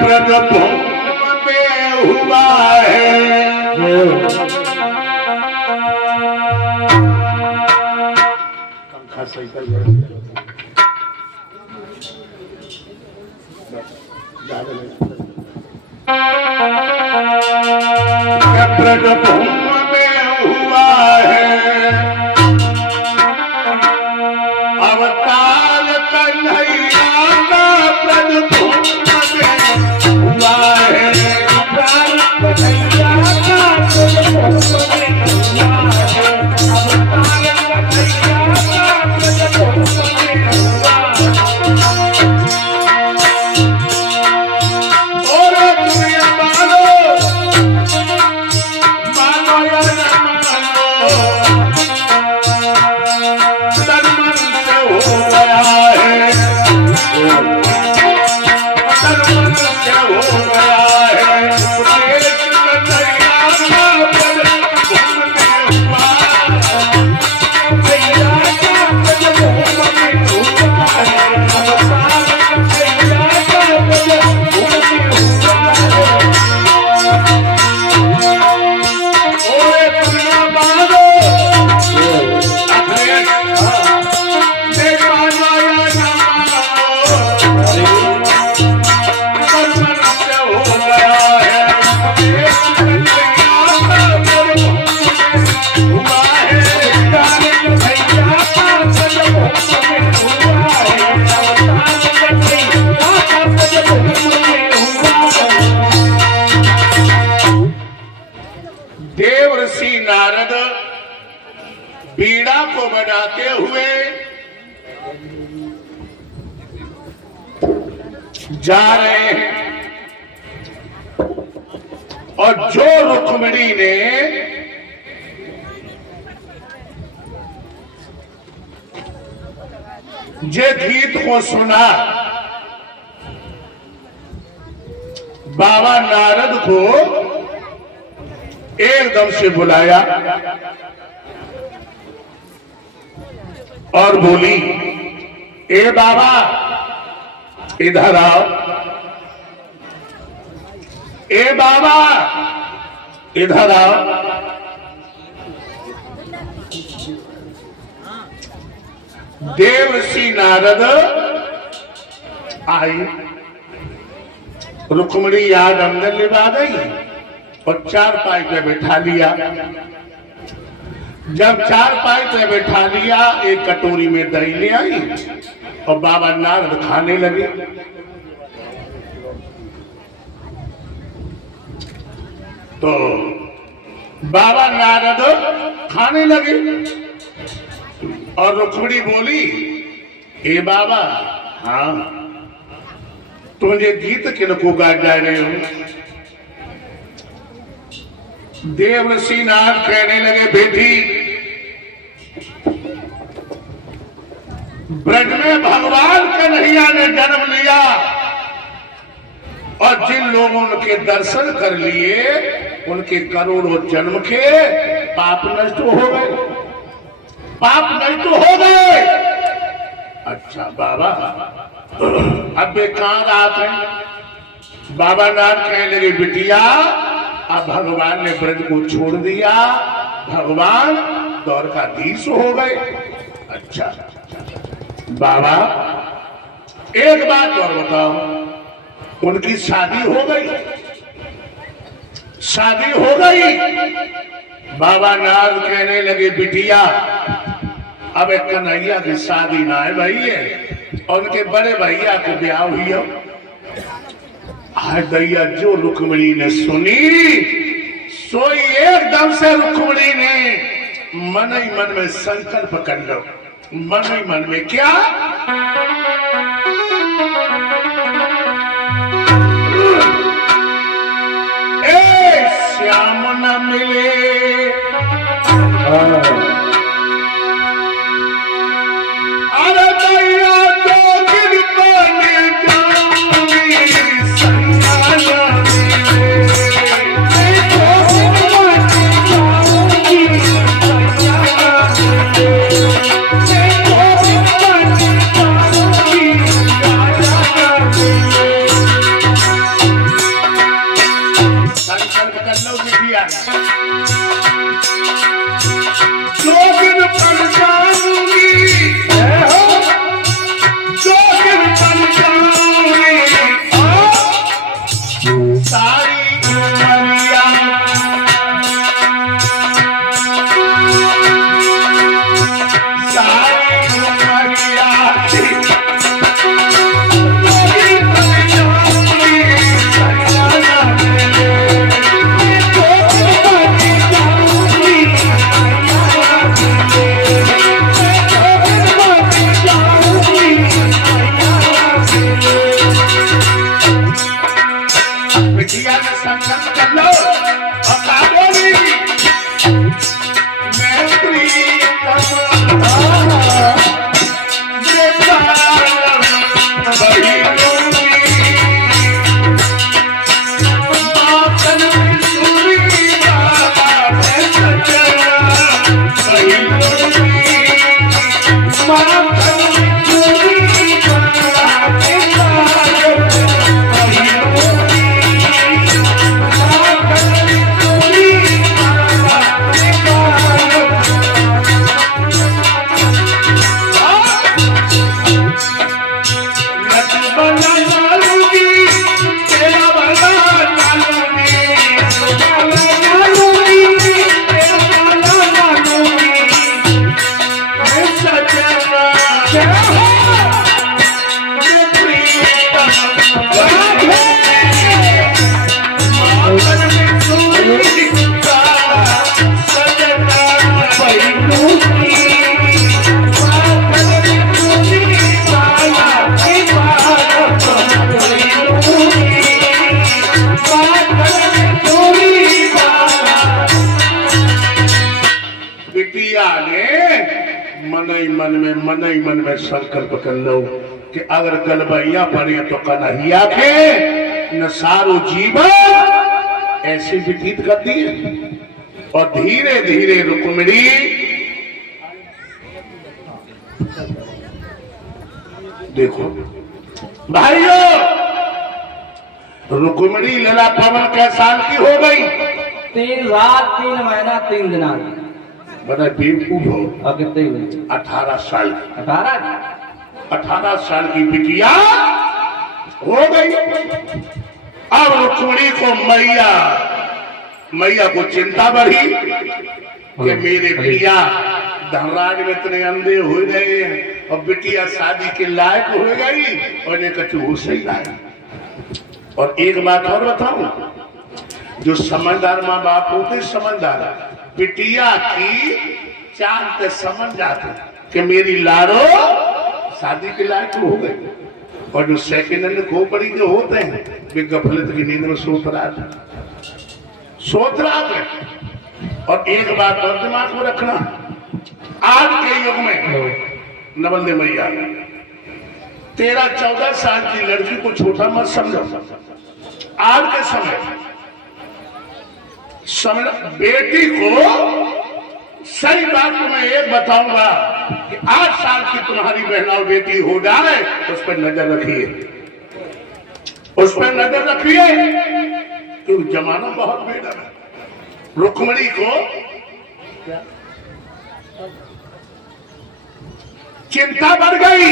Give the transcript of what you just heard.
ब्रजभूमि में हुआ है। पंखा सही कर ब्रजभूमि में हुआ है अवतार कन्हैया का। ब्रजभूमि में हुआ है अवतार कन्हैया का। ब्रजभूमि में हुआ है अवतार कन्हैया का। ब्रजभूमि में हुआ और दुनिया मानो मानो या न मानो तन मन से हो गया है। तन मन से हो गया है देश कन्हैया का। ब्रजभूमि में हुआ कन्हैया का। ब्रजभूमि में हुआ है अवतार कन्हैया का। ब्रजभूमि में हुआ है। ओए दुनिया मानो अपने देख मानो या ना मानो तन मन से हो गया है देश कन्हैया का। ब्रजभूमि में हुआ है अवतार कन्हैया का। ब्रजभूमि में हुआ है अवतार कन्हैया का। ब्रजभूमि में हुआ है। देव ऋषि नारद बीड़ा को बजाते हुए जा रहे हैं और जो रुक्मिणी ने ये गीत को सुना बाबा नारद को एकदम से बुलाया और बोली ए बाबा इधर आओ। ए बाबा इधर आओ। देव ऋषि नारद आई। रुक्मिणी याद अंदर लिवा गई और चारपाई पे बैठा लिया। जब चारपाई पे बैठा लिया एक कटोरी में दही ले आई और बाबा नारद खाने लगे। तो बाबा नारद खाने लगे और रुक्मिणी बोली ए बाबा हाँ तुम ये गीत किनको गा जा रहे हो। देव ऋषि नारद कहने लगे बेटी ब्रज में भगवान कन्हैया ने जन्म लिया और जिन लोगों के दर्शन कर लिए उनके करोड़ों जन्म के पाप नष्ट हो गए। पाप नष्ट हो गए। अच्छा बाबा अब वे कहां रात है। बाबा नाथ कहने लगे बिटिया अब भगवान ने ब्रज को छोड़ दिया। भगवान द्वारकाधीश हो गए। अच्छा बाबा एक बात और बताओ उनकी शादी हो गई। शादी हो गई। बाबा नाथ कहने लगे बिटिया अब एक कन्हैया की शादी ना है भैया और उनके बड़े भैया को ब्याह हुई हो। दैया जो रुक्मिणी ने सुनी सोई एकदम से रुक्मिणी ने मन ही मन में संकल्प कर लो। मन ही मन में क्या ए श्याम न मिले अरे दैया तो गिर पानी जाऊंगी सैया बिटिया ने मन ही मन में संकल्प कर लो कि अगर गलबैया पड़े तो कन्हैया के न सारो जीवन ऐसे व्यतीत कर दिए। और धीरे धीरे रुक्मिणी देखो भाइयों, रुक्मिणी लला पवन कै साल की हो गई? 3 रात 3 महीना 3 दिन बड़ा बेवकूफ हो। अब कितने हुए? 18 साल की। 18 साल की बिटिया हो गई। अब रुक्मिणी को मैया को चिंता बढ़ी कि मेरे पिया धनराज में इतने अंधे हो गए हैं और बिटिया शादी के लायक हो गई और इन्हें कचू हो सही लायक। और एक बात और बताऊं, जो समझदार माँ बाप होते समझदार बिटिया की चांद पे समझ जाते कि मेरी लाड़ो शादी के लायक हो गई। और जो सेकेंड हैंड खोपड़ी के होते हैं वे गफलत की नींद में सोच रहा थे। और एक बात और दिमाग में रखना, आज के युग में नवल्ले मैया 13-14 साल की लड़की को छोटा मत समझो। आज के समय बेटी को सही बात मैं एक बताऊंगा कि 8 साल की तुम्हारी बहन और बेटी हो जाए उस पर नजर रखिए, क्योंकि जमाना बहुत बेड़ा है। रुक्मिणी को चिंता बढ़ गई।